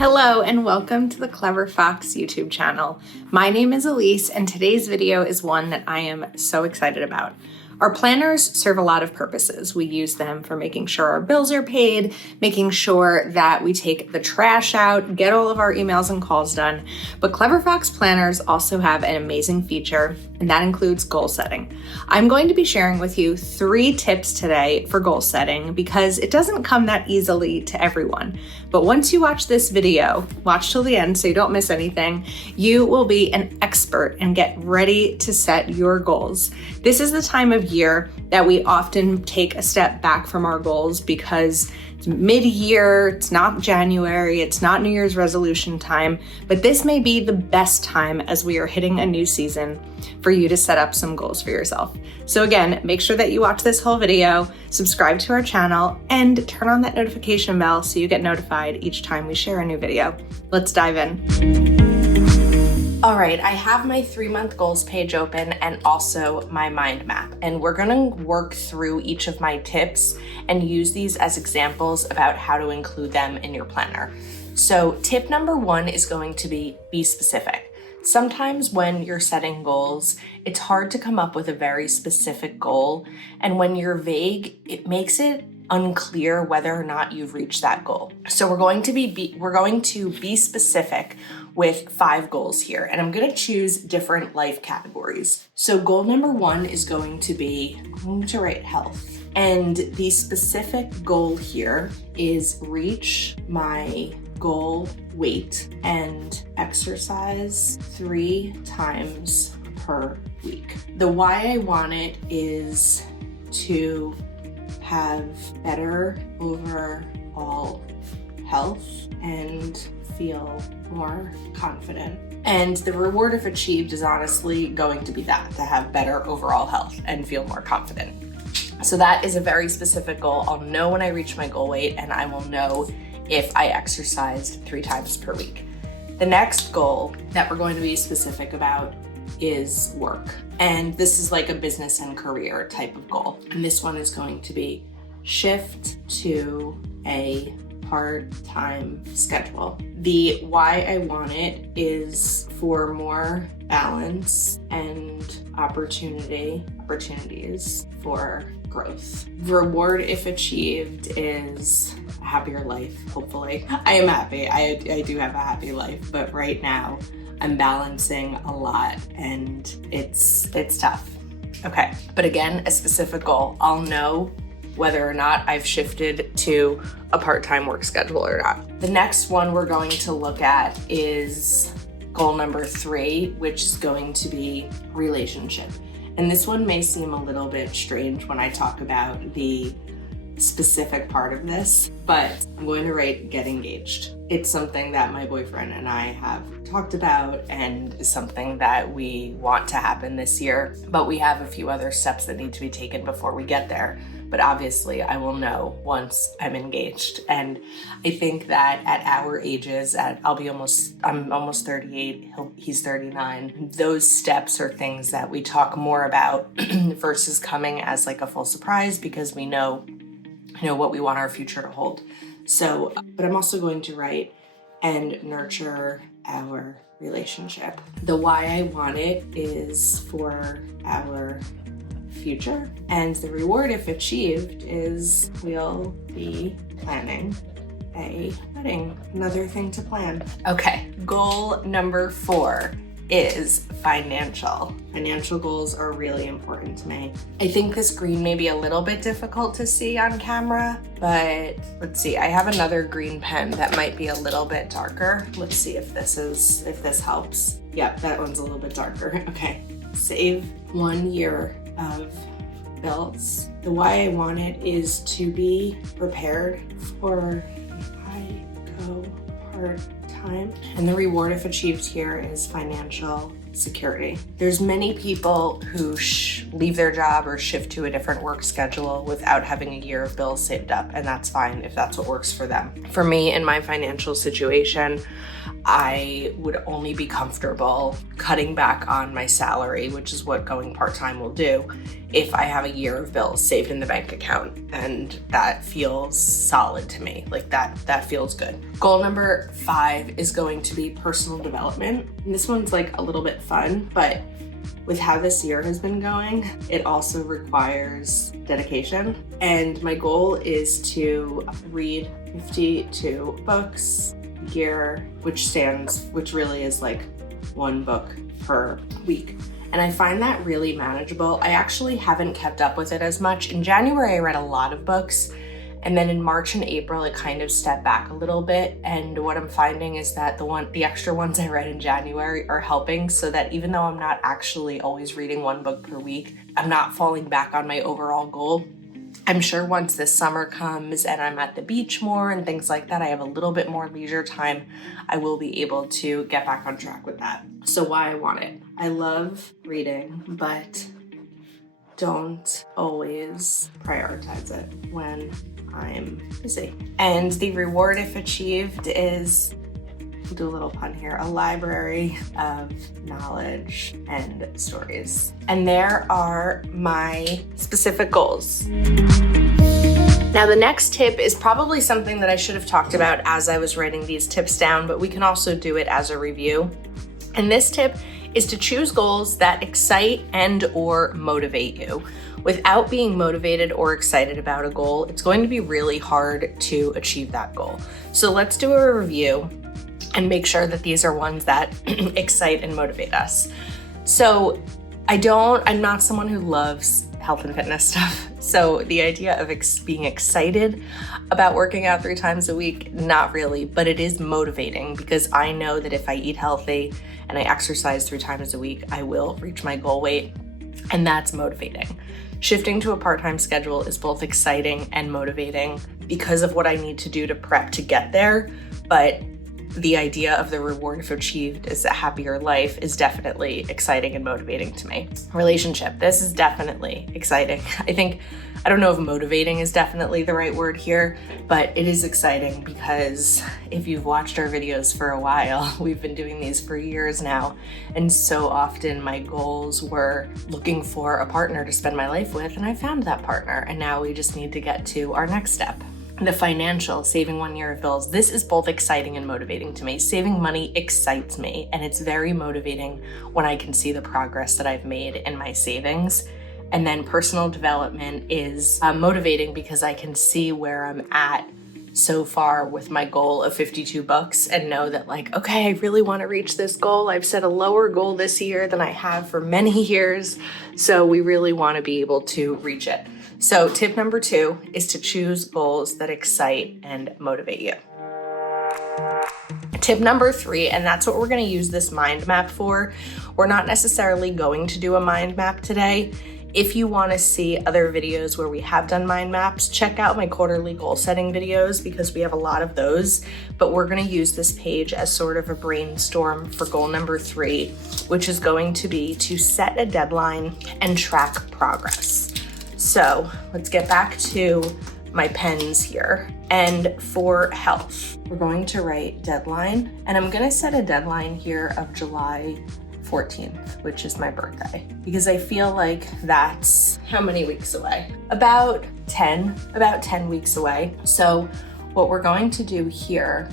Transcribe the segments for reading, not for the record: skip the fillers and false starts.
Hello and welcome to the Clever Fox YouTube channel. My name is Ilysse and today's video is one that I am so excited about. Our planners serve a lot of purposes. We use them for making sure our bills are paid, making sure that we take the trash out, get all of our emails and calls done. But Clever Fox planners also have an amazing feature, and that includes goal setting. I'm going to be sharing with you 3 tips today for goal setting because it doesn't come that easily to everyone. But once you watch this video, watch till the end so you don't miss anything, you will be an expert and get ready to set your goals. This is the time of year that we often take a step back from our goals because it's mid-year, it's not January, it's not New Year's resolution time, but this may be the best time as we are hitting a new season for you to set up some goals for yourself. So again, make sure that you watch this whole video, subscribe to our channel, and turn on that notification bell so you get notified each time we share a new video. Let's dive in. All right, I have my 3-month goals page open and also my mind map, and we're gonna work through each of my tips and use these as examples about how to include them in your planner. So tip number 1 is going to be specific. Sometimes when you're setting goals, it's hard to come up with a very specific goal, and when you're vague, it makes it unclear whether or not you've reached that goal. So we're going to be specific with 5 goals here, and I'm gonna choose different life categories. So goal number 1 is going to be, I'm going to write health. And the specific goal here is reach my goal weight and exercise 3 times per week. The why I want it is to have better overall health and feel more confident. And the reward if achieved is honestly going to be that, to have better overall health and feel more confident. So that is a very specific goal. I'll know when I reach my goal weight and I will know if I exercised 3 times per week. The next goal that we're going to be specific about is work. And this is like a business and career type of goal. And this one is going to be shift to a part-time schedule. The why I want it is for more balance and opportunities for growth. Reward if achieved is a happier life, hopefully. I am happy, I do have a happy life, but right now I'm balancing a lot and it's tough. Okay, but again, a specific goal. I'll know whether or not I've shifted to a part-time work schedule or not. The next one we're going to look at is goal number 3, which is going to be relationship. And this one may seem a little bit strange when I talk about the specific part of this, but I'm going to write get engaged. It's something that my boyfriend and I have talked about and is something that we want to happen this year, but we have a few other steps that need to be taken before we get there. But obviously I will know once I'm engaged. And I think that at our ages, I'm almost 38, he's 39. Those steps are things that we talk more about versus coming as like a full surprise because we know what we want our future to hold. So, but I'm also going to write and nurture our relationship. The why I want it is for our future, and the reward if achieved is we'll be planning a wedding. Another thing to plan. Okay, goal number 4 is financial. Financial goals are really important to me. I think this green may be a little bit difficult to see on camera, but let's see. I have another green pen that might be a little bit darker. Let's see if this helps. Yep, that one's a little bit darker. Okay, save 1 year of bills. The why I want it is to be prepared for I go part-time. And the reward if achieved here is financial security. There's many people who leave their job or shift to a different work schedule without having a year of bills saved up, and that's fine if that's what works for them. For me, in my financial situation, I would only be comfortable cutting back on my salary, which is what going part-time will do, if I have a year of bills saved in the bank account. And that feels solid to me. Like that feels good. Goal number 5 is going to be personal development. And this one's like a little bit fun, but with how this year has been going, it also requires dedication. And my goal is to read 52 books a year, which really is like 1 book per week. And I find that really manageable. I actually haven't kept up with it as much. In January, I read a lot of books. And then in March and April, it kind of stepped back a little bit. And what I'm finding is that the extra ones I read in January are helping, so that even though I'm not actually always reading 1 book per week, I'm not falling back on my overall goal. I'm sure once this summer comes and I'm at the beach more and things like that, I have a little bit more leisure time, I will be able to get back on track with that. So why I want it. I love reading, but don't always prioritize it when I'm busy. And the reward, if achieved, is, we'll do a little pun here, a library of knowledge and stories. And there are my specific goals. Now, the next tip is probably something that I should have talked about as I was writing these tips down, but we can also do it as a review. And this tip is to choose goals that excite and or motivate you. Without being motivated or excited about a goal, it's going to be really hard to achieve that goal. So let's do a review and make sure that these are ones that excite and motivate us. So I'm not someone who loves health and fitness stuff. So the idea of being excited about working out 3 times a week, not really, but it is motivating because I know that if I eat healthy and I exercise 3 times a week, I will reach my goal weight, and that's motivating. Shifting to a part-time schedule is both exciting and motivating because of what I need to do to prep to get there, but the idea of the reward if achieved is a happier life is definitely exciting and motivating to me. Relationship, this is definitely exciting. I don't know if motivating is definitely the right word here, but it is exciting because if you've watched our videos for a while, we've been doing these for years now. And so often my goals were looking for a partner to spend my life with, and I found that partner. And now we just need to get to our next step. The financial, saving 1 year of bills, this is both exciting and motivating to me. Saving money excites me, and it's very motivating when I can see the progress that I've made in my savings. And then personal development is motivating because I can see where I'm at so far with my goal of 52 books and know that okay, I really want to reach this goal. I've set a lower goal this year than I have for many years. So we really want to be able to reach it. So tip number 2 is to choose goals that excite and motivate you. Tip number 3, and that's what we're going to use this mind map for. We're not necessarily going to do a mind map today. If you want to see other videos where we have done mind maps, check out my quarterly goal setting videos because we have a lot of those, but we're going to use this page as sort of a brainstorm for goal number 3, which is going to be to set a deadline and track progress. So let's get back to my pens here. And for health, we're going to write deadline, and I'm going to set a deadline here of July 14th, which is my birthday, because I feel like that's how many weeks away? About 10 weeks away. So what we're going to do here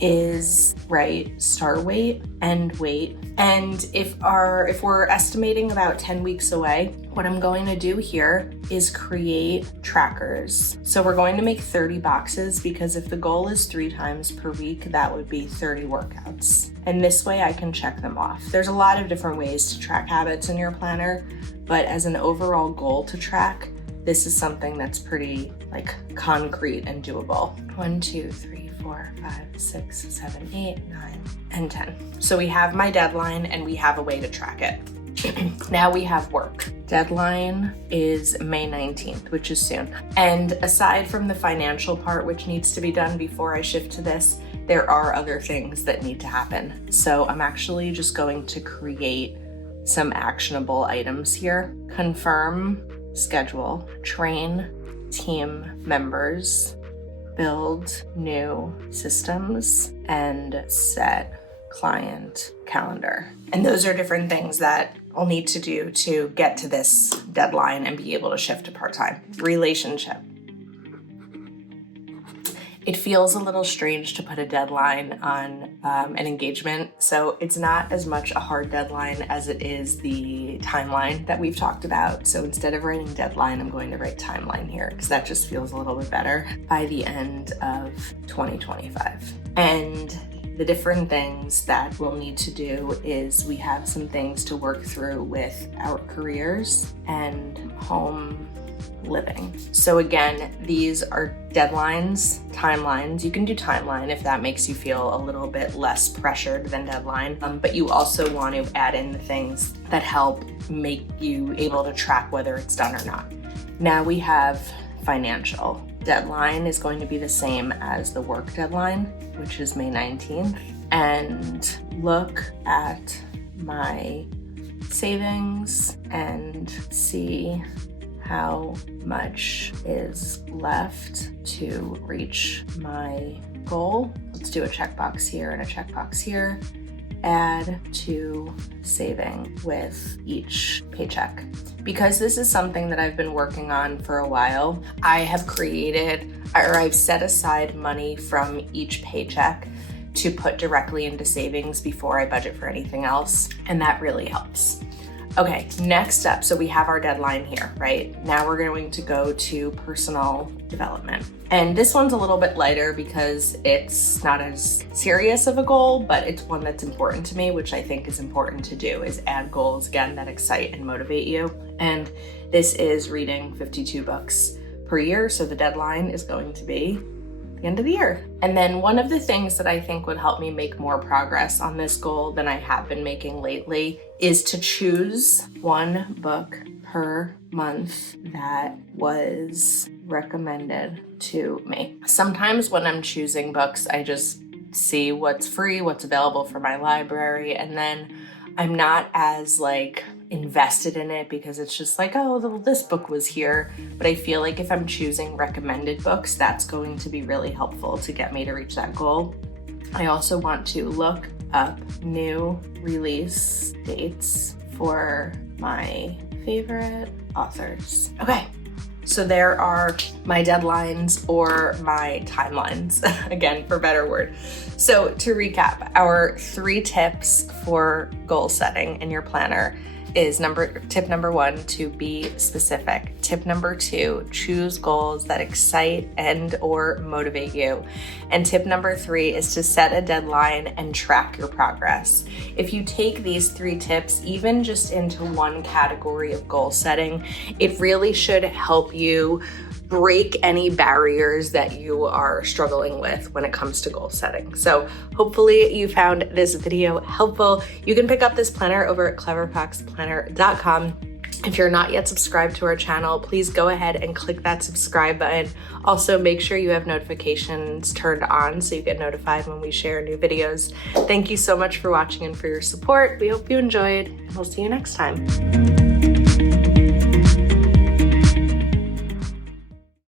is write start weight, end weight. And if we're estimating about 10 weeks away, what I'm going to do here is create trackers. So we're going to make 30 boxes because if the goal is 3 times per week, that would be 30 workouts. And this way I can check them off. There's a lot of different ways to track habits in your planner, but as an overall goal to track, this is something that's pretty concrete and doable. 1, 2, 3, 4, 5, 6, 7, 8, 9, and 10. So we have my deadline and we have a way to track it. Now we have work. Deadline is May 19th, which is soon. And aside from the financial part, which needs to be done before I shift to this, there are other things that need to happen. So I'm actually just going to create some actionable items here. Confirm schedule, train team members, build new systems, and set client calendar. And those are different things that I'll need to do to get to this deadline and be able to shift to part-time. Relationship. It feels a little strange to put a deadline on an engagement, so it's not as much a hard deadline as it is the timeline that we've talked about. So instead of writing deadline, I'm going to write timeline here because that just feels a little bit better. By the end of 2025. And the different things that we'll need to do is we have some things to work through with our careers and home living. So again, these are deadlines, timelines. You can do timeline if that makes you feel a little bit less pressured than deadline, but you also want to add in the things that help make you able to track whether it's done or not. Now we have financial. Deadline is going to be the same as the work deadline, which is May 19th, and look at my savings and see how much is left to reach my goal. Let's do a checkbox here and a checkbox here. Add to saving with each paycheck. Because this is something that I've been working on for a while, I have I've set aside money from each paycheck to put directly into savings before I budget for anything else, and that really helps. Okay, next up, so we have our deadline here, right? Now we're going to go to personal development. And this one's a little bit lighter because it's not as serious of a goal, but it's one that's important to me, which I think is important to do, is add goals, again, that excite and motivate you. And this is reading 52 books per year, so the deadline is going to be the end of the year. And then one of the things that I think would help me make more progress on this goal than I have been making lately is to choose one book per month that was recommended to me. Sometimes when I'm choosing books, I just see what's free, what's available for my library, and then I'm not as invested in it because it's just oh, this book was here. But I feel like if I'm choosing recommended books, that's going to be really helpful to get me to reach that goal. I also want to look up new release dates for my favorite authors. Okay, so there are my deadlines or my timelines, again, for better word. So to recap, our 3 tips for goal setting in your planner is tip number 1, to be specific. Tip number 2, choose goals that excite and or motivate you. And tip number 3 is to set a deadline and track your progress. If you take these 3 tips, even just into one category of goal setting, it really should help you break any barriers that you are struggling with when it comes to goal setting. So hopefully you found this video helpful. You can pick up this planner over at cleverfoxplanner.com. If you're not yet subscribed to our channel, please go ahead and click that subscribe button. Also, make sure you have notifications turned on so you get notified when we share new videos. Thank you so much for watching and for your support. We hope you enjoyed, and we'll see you next time.